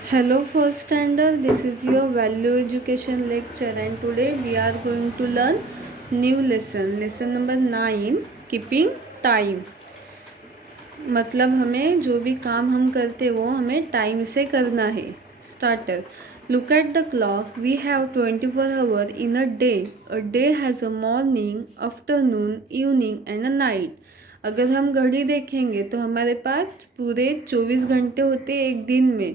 Hello, first standard. This is your value education lecture, and today we are going to learn new lesson. Lesson number 9, keeping time. मतलब हमें जो भी काम हम करते वो हमें टाइम से करना है. Starter. Look at the clock. We have 24 hours in a day. A day has a morning, afternoon, evening and a night. अगर हम घड़ी देखेंगे तो हमारे पास पूरे 24 घंटे होते हैं एक दिन में.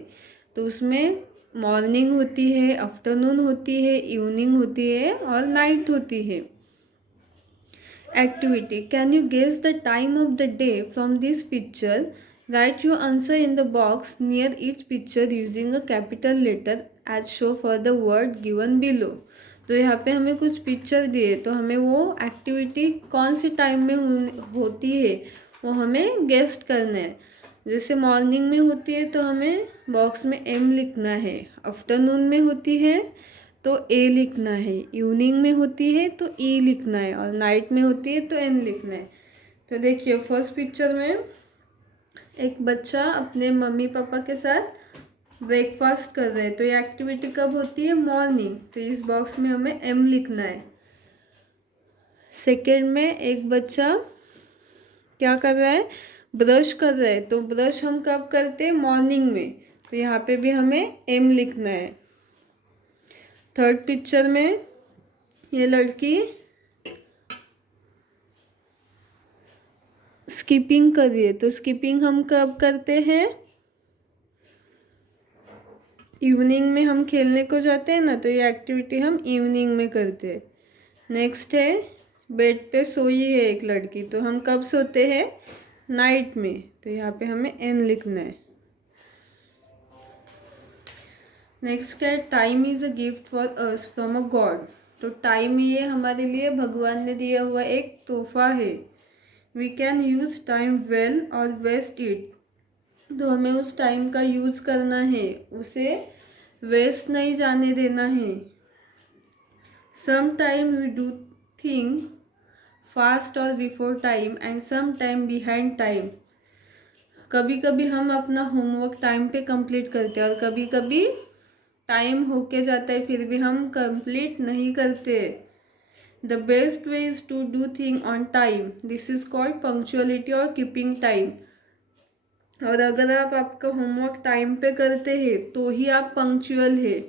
तो उसमें मॉर्निंग होती है, आफ्टरनून होती है, इवनिंग होती है और नाइट होती है. Activity. Can you guess the time of the day from this picture? Write your answer in the box near each picture using a capital letter as show for the word given below. तो यहाँ पे हमें कुछ picture दिए तो हमें वो activity कौन सी टाइम में होती है वो हमें गेस्ट करना है. जैसे मॉर्निंग में होती है तो हमें बॉक्स में एम लिखना है, आफ्टरनून में होती है तो ए लिखना है, इवनिंग में होती है तो ई लिखना है और नाइट में होती है तो एन लिखना है. तो देखिए फर्स्ट पिक्चर में एक बच्चा अपने मम्मी पापा के साथ ब्रेकफास्ट कर रहे हैं. तो ये एक्टिविटी कब होती है? मॉर्निंग. तो इस बॉक्स में हमें एम लिखना है. सेकेंड में एक बच्चा क्या कर रहा है? ब्रश कर रहा है. तो ब्रश हम कब करते हैं? मॉर्निंग में. तो यहाँ पे भी हमें एम लिखना है. थर्ड पिक्चर में ये लड़की स्किपिंग कर रही है. तो स्किपिंग हम कब करते हैं? इवनिंग में हम खेलने को जाते हैं ना, तो ये एक्टिविटी हम इवनिंग में करते हैं. नेक्स्ट है बेड पे सोई है एक लड़की. तो हम कब सोते हैं? नाइट में. तो यहाँ पे हमें एन लिखना है. नेक्स्ट है time is a gift for us from a God. तो टाइम ये हमारे लिए भगवान ने दिया हुआ एक तोहफा है. We can use time well और वेस्ट इट. तो हमें उस टाइम का यूज़ करना है, उसे वेस्ट नहीं जाने देना है. Some time we do thing fast और before time and some time behind time. कभी कभी हम अपना होमवर्क टाइम पे कंप्लीट करते हैं और कभी कभी टाइम होके जाता है फिर भी हम कंप्लीट नहीं करते. The best way is to do thing on time. This is called punctuality और कीपिंग टाइम. और अगर आप आपका होमवर्क टाइम पे करते हैं तो ही आप पंक्चुअल है.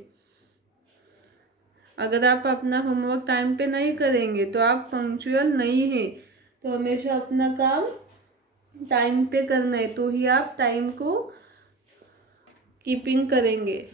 अगर आप अपना होमवर्क टाइम पे नहीं करेंगे तो आप पंक्चुअल नहीं है. तो हमेशा अपना काम टाइम पे करना है तो ही आप टाइम को कीपिंग करेंगे.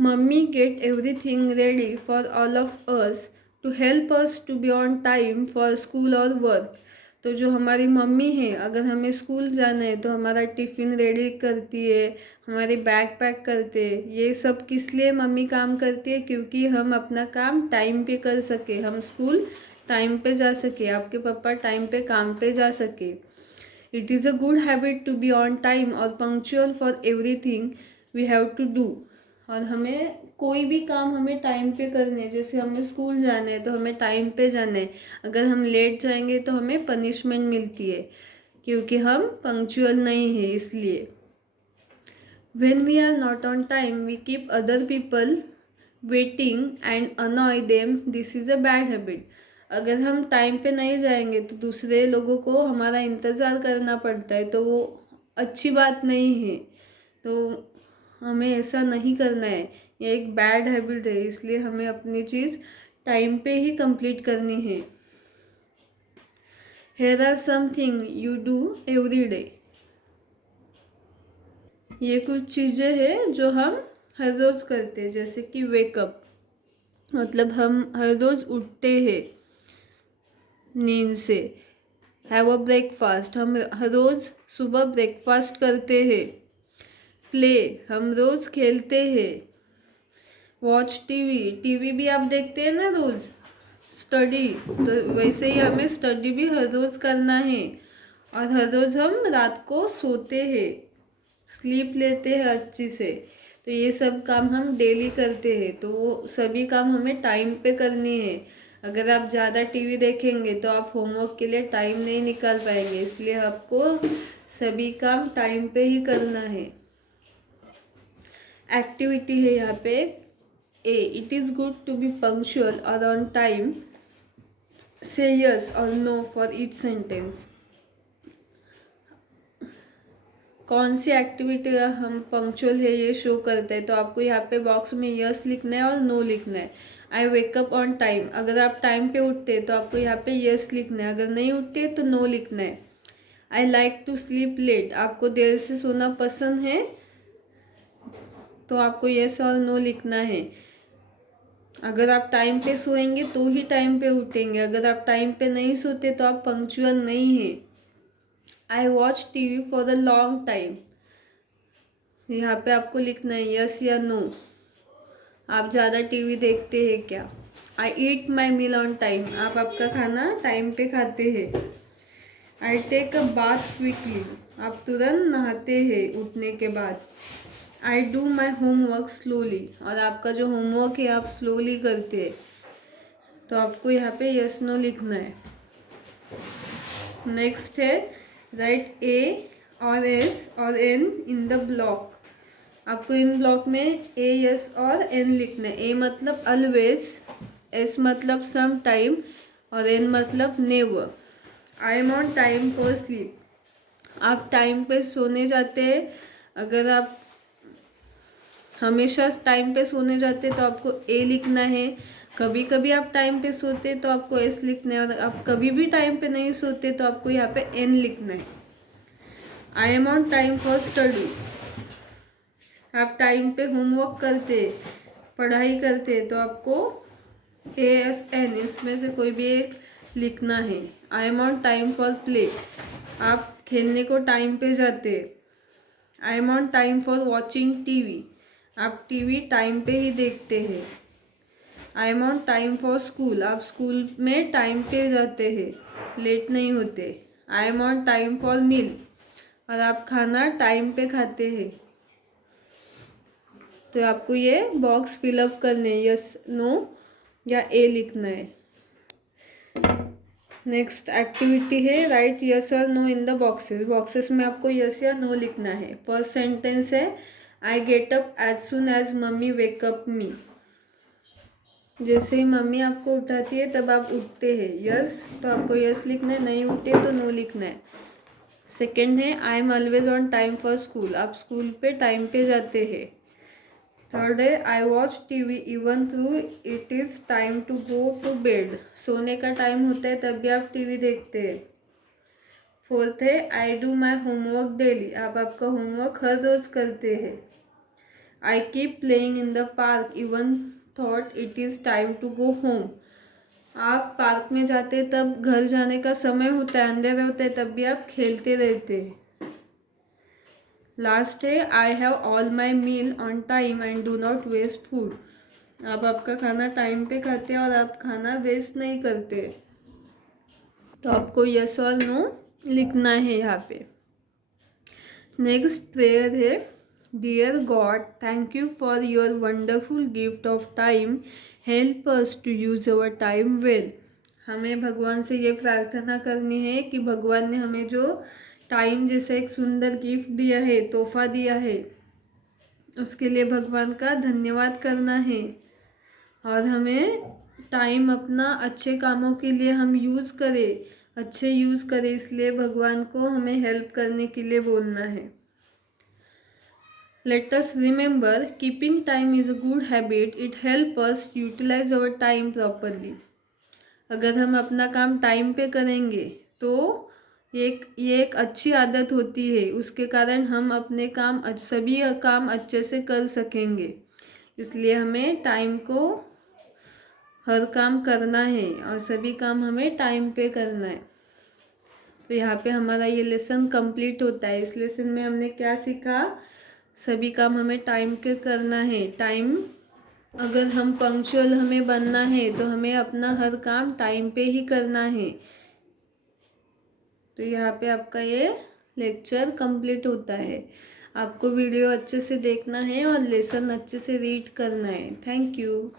Mummy get everything ready for all of us to help us to be on time for school और वर्क. तो जो हमारी मम्मी है, अगर हमें स्कूल जाना है तो हमारा टिफ़िन रेडी करती है, हमारी बैग पैक करते हैं. ये सब किस लिए मम्मी काम करती है? क्योंकि हम अपना काम टाइम पे कर सके, हम स्कूल टाइम पे जा सके, आपके पापा टाइम पे काम पे जा सके. It is a good habit to be on time और punctual for everything we have to do. और हमें कोई भी काम हमें टाइम पे करने हैं. जैसे हमें स्कूल जाना है तो हमें टाइम पे जाना है. अगर हम लेट जाएंगे तो हमें पनिशमेंट मिलती है क्योंकि हम पंक्चुअल नहीं है इसलिए. When we are not on time, we keep other people waiting and annoy them. This is a bad habit. अगर हम टाइम पे नहीं जाएंगे तो दूसरे लोगों को हमारा इंतज़ार करना पड़ता है, तो वो अच्छी बात नहीं है. तो हमें ऐसा नहीं करना है. ये एक बैड हैबिट है, इसलिए हमें अपनी चीज़ टाइम पे ही कंप्लीट करनी है. Here are some things you do every day. ये कुछ चीज़ें हैं जो हम हर रोज़ करते हैं. जैसे कि वेकअप, मतलब हम हर रोज़ उठते हैं नींद से. हैव अ ब्रेकफास्ट, हम हर रोज़ सुबह ब्रेकफास्ट करते हैं. प्ले, हम रोज़ खेलते हैं. वॉच टीवी, टीवी भी आप देखते हैं ना रोज़. स्टडी, तो वैसे ही हमें स्टडी भी हर रोज़ करना है. और हर रोज़ हम रात को सोते हैं, स्लीप लेते हैं अच्छी से. तो ये सब काम हम डेली करते हैं. तो वो सभी काम हमें टाइम पे करनी है. अगर आप ज़्यादा टीवी देखेंगे तो आप होमवर्क के लिए टाइम नहीं निकाल पाएंगे. इसलिए आपको सभी काम टाइम पे ही करना है. एक्टिविटी है यहाँ पे A, it is good to be punctual और ऑन टाइम, से यस और नो फॉर ईच सेंटेंस। कौन सी एक्टिविटी हम पंक्चुअल है ये शो करते हैं, तो आपको यहाँ पे बॉक्स में यस लिखना है और नो लिखना है। आई वेकअप ऑन टाइम, अगर आप टाइम पे उठते हैं तो आपको यहाँ पे यस लिखना है, अगर नहीं उठते तो नो लिखना है। I like to sleep late, आपको देर से सोना पसंद है तो आपको यस और नो लिखना है। अगर आप टाइम पे सोएंगे तो ही टाइम पे उठेंगे, अगर आप टाइम पे नहीं सोते तो आप पंक्चुअल नहीं हैं। आई watch TV for a long time, यहाँ पे आपको लिखना है यस या नो, आप ज़्यादा टीवी देखते हैं क्या। आई ईट माई मील ऑन टाइम, आप आपका खाना टाइम पे खाते हैं। I take a bath quickly, आप तुरंत नहाते हैं उठने के बाद। I do my homework slowly, और आपका जो होमवर्क है आप स्लोली करते हैं, तो आपको यहाँ पे यस नो लिखना है। नेक्स्ट है राइट ए और एस और एन इन द ब्लॉक, आपको इन ब्लॉक में ए यस और एन लिखना है। ए मतलब ऑलवेज, एस मतलब सम टाइम और एन मतलब never. I am on time for sleep, आप टाइम पे सोने जाते हैं, अगर आप हमेशा टाइम पे सोने जाते तो आपको ए लिखना है, कभी कभी आप टाइम पे सोते तो आपको एस लिखना है, और आप कभी भी टाइम पे नहीं सोते तो आपको यहाँ पे एन लिखना है। I am on time for study, आप टाइम पे होमवर्क करते, पढ़ाई करते तो आपको ए एस एन इसमें से कोई भी एक लिखना है। I am on time for play, आप खेलने को टाइम पे जाते। I am on time for watching TV, आप टीवी टाइम पे ही देखते हैं। I am on time for school, आप स्कूल में टाइम पे जाते हैं, लेट नहीं होते। I am on time for meal, और आप खाना टाइम पे खाते हैं। तो आपको ये बॉक्स फिलअप करने, यस नो या ए लिखना है। नेक्स्ट एक्टिविटी है राइट यस और no in the boxes, boxes में आपको यस या नो लिखना है। फर्स्ट सेंटेंस है I get up as soon as mummy wake up me, जैसे ही मम्मी आपको उठाती है तब आप उठते हैं, यस तो आपको यस लिखना है, नहीं उठते तो नो लिखना है। सेकेंड है I am always on time for school, आप स्कूल पे टाइम पे जाते हैं। थर्ड है I watch TV even through it is time to go to bed, सोने का टाइम होता है तब भी आप टीवी देखते हैं। फोर्थ है I do my homework daily, आप आपका होमवर्क हर रोज करते हैं। I keep playing in the park even thought it is time to go home, आप पार्क में जाते तब घर जाने का समय होता है, अंधेरे होते हैं तब भी आप खेलते रहते हैं। लास्ट है I have all my meal on time and do not waste food, आप आपका खाना टाइम पे खाते हैं और आप खाना वेस्ट नहीं करते। तो आपको यस और नो लिखना है यहाँ पे। नेक्स्ट प्रेयर है dear God thank you for your wonderful gift of time, help us to use our time well, हमें भगवान से ये प्रार्थना करनी है कि भगवान ने हमें जो टाइम जैसे एक सुंदर गिफ्ट दिया है, तोहफा दिया है, उसके लिए भगवान का धन्यवाद करना है। और हमें टाइम अपना अच्छे कामों के लिए हम यूज़ करें, अच्छे यूज़ करें, इसलिए भगवान को हमें हेल्प करने के लिए बोलना है। Let us remember keeping time is a good habit, it help us utilize our time properly, अगर हम अपना काम टाइम पे करेंगे तो ये एक अच्छी आदत होती है, उसके कारण हम अपने काम सभी काम अच्छे से कर सकेंगे, इसलिए हमें टाइम को हर काम करना है और सभी काम हमें टाइम पे करना है। तो यहाँ पे हमारा ये लेसन कंप्लीट होता है। इस लेसन में हमने क्या सीखा, सभी काम हमें टाइम के करना है। टाइम अगर हम पंक्चुअल हमें बनना है तो हमें अपना हर काम टाइम पे ही करना है। तो यहाँ पे आपका ये लेक्चर कंप्लीट होता है। आपको वीडियो अच्छे से देखना है और लेसन अच्छे से रीड करना है। Thank you.